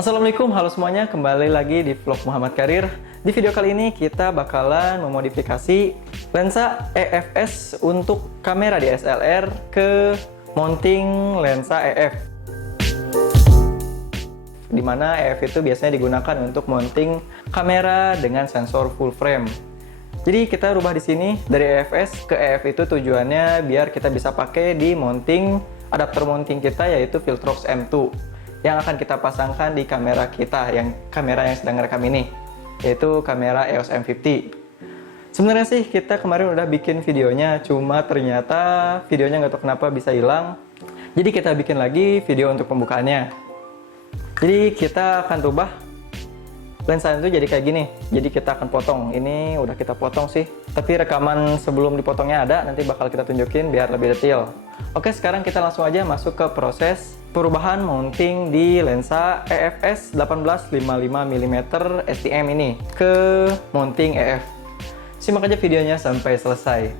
Assalamualaikum, halo semuanya, kembali lagi di vlog Muhammad Karir. Di video kali ini kita bakalan memodifikasi lensa EFS untuk kamera DSLR ke mounting lensa EF. Dimana EF itu biasanya digunakan untuk mounting kamera dengan sensor full frame. Jadi kita rubah di sini dari EFS ke EF itu tujuannya biar kita bisa pakai di mounting adapter mounting kita, yaitu Viltrox M2 yang akan kita pasangkan di kamera kita, kamera yang sedang rekam ini, yaitu kamera EOS M50. Sebenarnya sih kita kemarin udah bikin videonya, cuma ternyata videonya nggak tahu kenapa bisa hilang. Jadi kita bikin lagi video untuk pembukaannya. Jadi kita akan rubah lensa itu jadi kayak gini. Jadi kita akan potong. Ini udah kita potong sih, tapi rekaman sebelum dipotongnya ada, nanti bakal kita tunjukin biar lebih detail. Oke, sekarang kita langsung aja masuk ke proses perubahan mounting di lensa EFS 18-55 mm STM ini ke mounting EF. Simak aja videonya sampai selesai.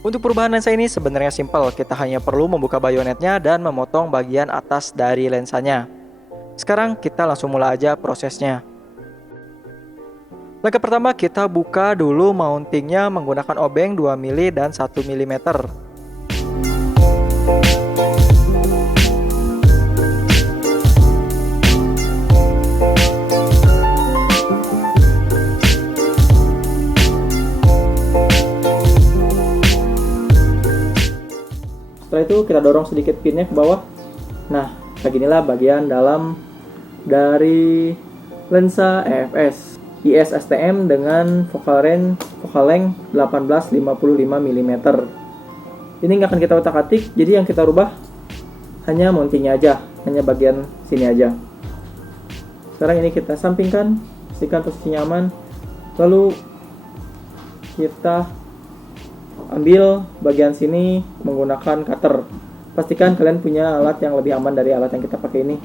Untuk perubahan lensa ini sebenarnya simpel, kita hanya perlu membuka bayonetnya dan memotong bagian atas dari lensanya. Sekarang kita langsung mulai aja prosesnya. Langkah pertama, kita buka dulu mountingnya menggunakan obeng 2 mili dan 1 mm. Setelah itu kita dorong sedikit pinnya ke bawah. Nah, beginilah bagian dalam dari lensa EFS IS STM dengan focal length 18-55 mm. Ini nggak akan kita utak-atik, jadi yang kita rubah hanya mountingnya aja, hanya bagian sini aja. Sekarang ini kita sampingkan, pastikan posisinya aman, lalu kita ambil bagian sini menggunakan cutter. Pastikan kalian punya alat yang lebih aman dari alat yang kita pakai ini.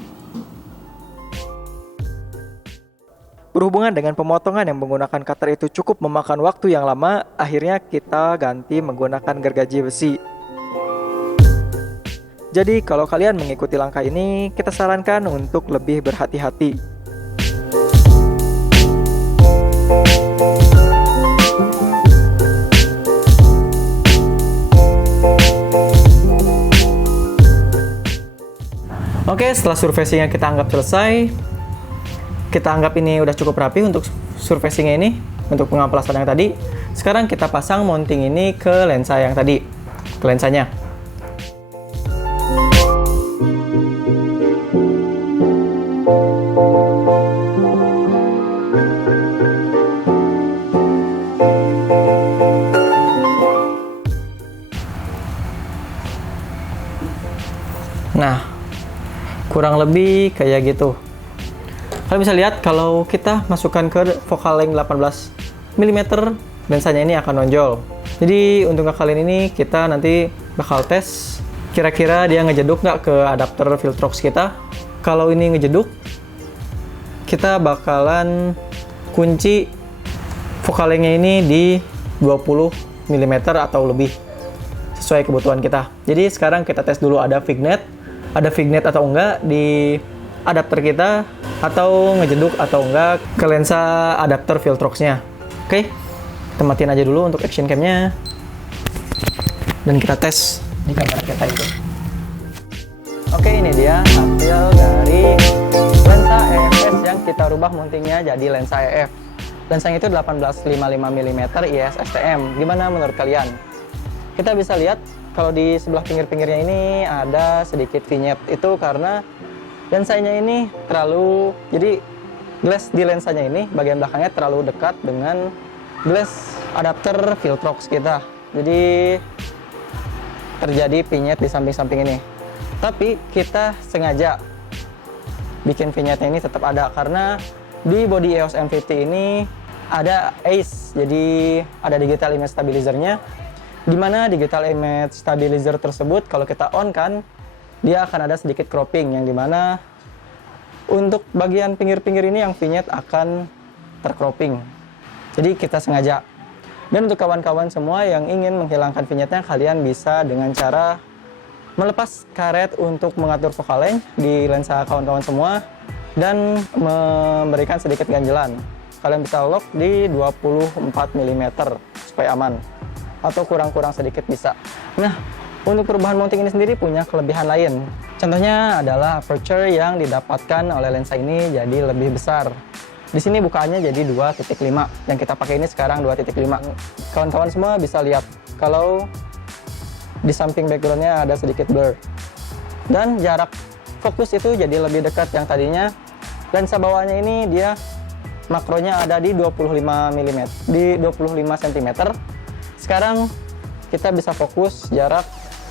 Berhubungan dengan pemotongan yang menggunakan cutter itu cukup memakan waktu yang lama, akhirnya kita ganti menggunakan gergaji besi. Jadi kalau kalian mengikuti langkah ini, kita sarankan untuk lebih berhati-hati. Oke, setelah surfacingnya kita anggap selesai, kita anggap ini udah cukup rapi untuk surfacingnya ini, untuk pengamplasan yang tadi. Sekarang kita pasang mounting ini ke lensa yang tadi, ke lensanya. Nah, kurang lebih kayak gitu. Kalian bisa lihat kalau kita masukkan ke focal length 18 mm, lensanya ini akan nonjol. Jadi untuk kalian ini kita nanti bakal tes kira-kira dia ngejeduk nggak ke adapter Viltrox kita. Kalau ini ngejeduk, kita bakalan kunci focal length-nya ini di 20 mm atau lebih, sesuai kebutuhan kita. Jadi sekarang kita tes dulu ada vignet atau enggak di adapter kita, atau ngejeduk atau enggak ke lensa adapter Viltrox-nya. Oke, kita matiin aja dulu untuk action cam-nya dan kita tes di kamera kita itu. Oke, ini dia hasil dari lensa EFS yang kita rubah mountingnya jadi lensa EF. Lensanya itu 18-55 mm IS STM. Gimana menurut kalian? Kita bisa lihat kalau di sebelah pinggir-pinggirnya ini ada sedikit vignette, itu karena lensanya ini jadi glass di lensanya ini bagian belakangnya terlalu dekat dengan glass adapter Viltrox kita. Jadi terjadi vignette di samping-samping ini. Tapi kita sengaja bikin vignette ini tetap ada karena di body EOS M50 ini ada ACE, jadi ada digital image stabilizer-nya, dimana digital image stabilizer tersebut kalau kita on kan, dia akan ada sedikit cropping, yang dimana untuk bagian pinggir-pinggir ini yang vignette akan tercropping. Jadi kita sengaja. Dan untuk kawan-kawan semua yang ingin menghilangkan vignette-nya, kalian bisa dengan cara melepas karet untuk mengatur focal length di lensa kawan-kawan semua, dan memberikan sedikit ganjelan. Kalian bisa lock di 24 mm supaya aman, atau kurang-kurang sedikit bisa. Nah, untuk perubahan mounting ini sendiri punya kelebihan lain. Contohnya adalah aperture yang didapatkan oleh lensa ini jadi lebih besar. Di sini bukaannya jadi 2.5, yang kita pakai ini sekarang 2.5. Kawan-kawan semua bisa lihat kalau di samping backgroundnya ada sedikit blur. Dan jarak fokus itu jadi lebih dekat. Yang tadinya lensa bawahnya ini dia makronya ada di 25 mm, di 25 cm. Sekarang kita bisa fokus jarak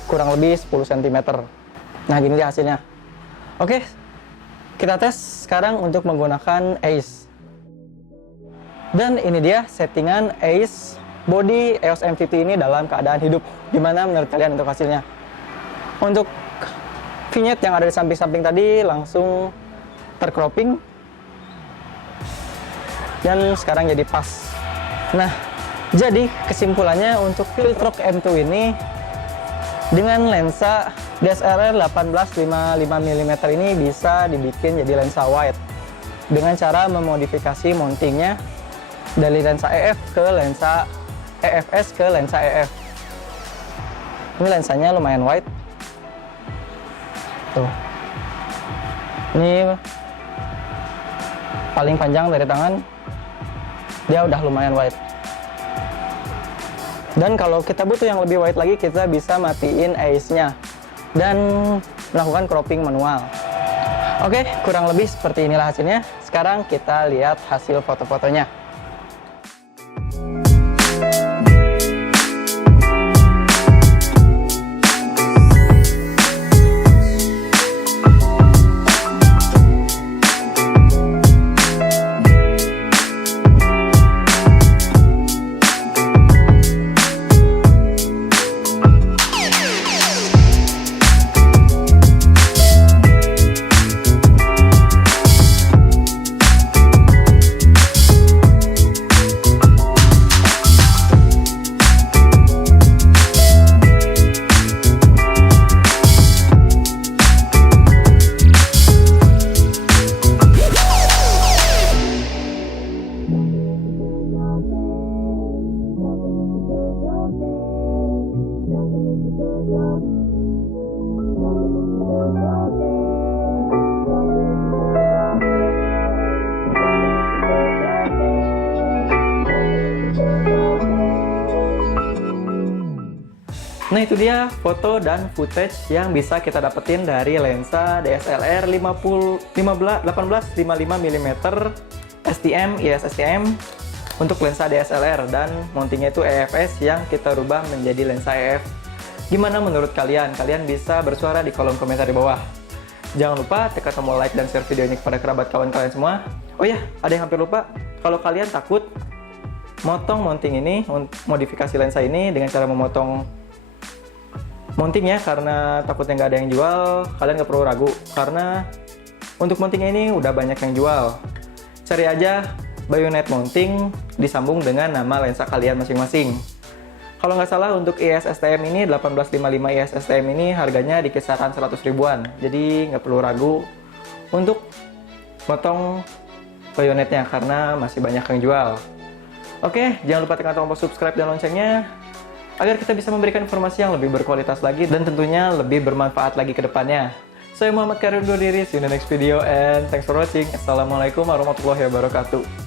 kurang lebih 10 cm. Nah, gini dia hasilnya. Oke, kita tes sekarang untuk menggunakan ACE. Dan ini dia settingan ACE body EOS M50 ini dalam keadaan hidup. Gimana menurut kalian untuk hasilnya? Untuk vignette yang ada di samping-samping tadi langsung tercropping, dan sekarang jadi pas. Nah, jadi kesimpulannya untuk Viltrox M2 ini dengan lensa DSLR 18-55 mm ini bisa dibikin jadi lensa wide dengan cara memodifikasi mountingnya dari lensa EF ke lensa EFS ke lensa EF. Ini lensanya lumayan wide. Tuh. Ini paling panjang dari tangan. Dia udah lumayan wide. Dan kalau kita butuh yang lebih wide lagi, kita bisa matiin ACE-nya dan melakukan cropping manual. Oke, kurang lebih seperti inilah hasilnya. Sekarang kita lihat hasil foto-fotonya. Nah, itu dia foto dan footage yang bisa kita dapetin dari lensa DSLR 18-55 mm STM IS STM untuk lensa DSLR, dan mountingnya itu EFS yang kita rubah menjadi lensa EF. Gimana menurut kalian? Kalian bisa bersuara di kolom komentar di bawah. Jangan lupa tekan tombol like dan share video ini kepada kerabat kawan kalian semua. Oh ya, ada yang hampir lupa. Kalau kalian takut motong mounting ini, modifikasi lensa ini dengan cara memotong mountingnya karena takutnya nggak ada yang jual, kalian nggak perlu ragu karena untuk mounting ini udah banyak yang jual. Cari aja bayonet mounting disambung dengan nama lensa kalian masing-masing. Kalau nggak salah untuk IS STM ini 1855 IS STM ini harganya di kisaran 100 ribuan, jadi nggak perlu ragu untuk potong bayonetnya karena masih banyak yang jual. Oke, jangan lupa tekan tombol subscribe dan loncengnya agar kita bisa memberikan informasi yang lebih berkualitas lagi dan tentunya lebih bermanfaat lagi ke depannya. Saya Muhammad Karim undur diri, see you in the next video and thanks for watching. Assalamualaikum warahmatullahi wabarakatuh.